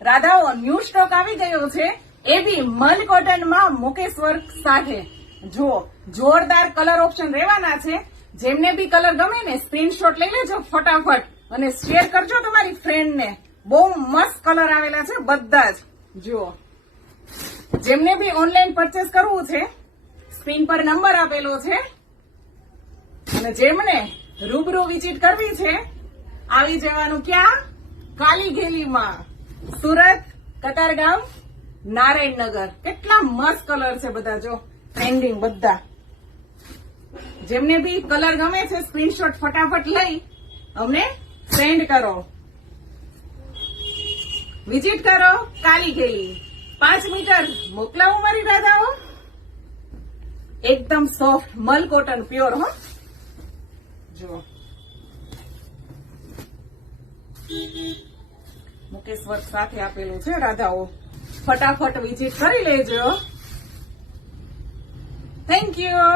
રાધાઓ new stock આવી ગયો છે, એ બી મલ કોટનમાં મુકેશ વર્ક સાથે. જો જોરદાર કલર ઓપ્શન રહેવાના છે. જેમને બી કલર ગમે ને સ્ક્રીનશોટ લઈ લેજો ફટાફટ અને શેર કરજો તમારી ફ્રેન્ડને. બહુ મસ્ત કલર આવેલા છે બધા જ. જુઓ, જેમને બી ઓનલાઈન પરચેસ કરવું છે સ્ક્રીન પર નંબર આપેલો છે, અને જેમને રૂબરૂ વિઝિટ કરવી છે આવી જવાનું ક્યાં? કાલીઘેલીમાં, સુરત, કતારગામ, નારાયણનગર. કેટલા મસ્ત કલર છે બધા, જો ટ્રેન્ડિંગ બધા. જેમને બી કલર ગમે છે સ્ક્રીનશોટ ફટાફટ લઈ અમને સેન્ડ કરો. વિઝિટ કરો કાલીઘેલી. 5 મીટર મોકલાવું મારી રાધાઓ. એકદમ સોફ્ટ મલ કોટન પ્યોર. હો જો મુકેશ વર્ક સાથે આપેલું છે રાધાઓ. ફટાફટ વિઝિટ કરી લેજો. Thank you.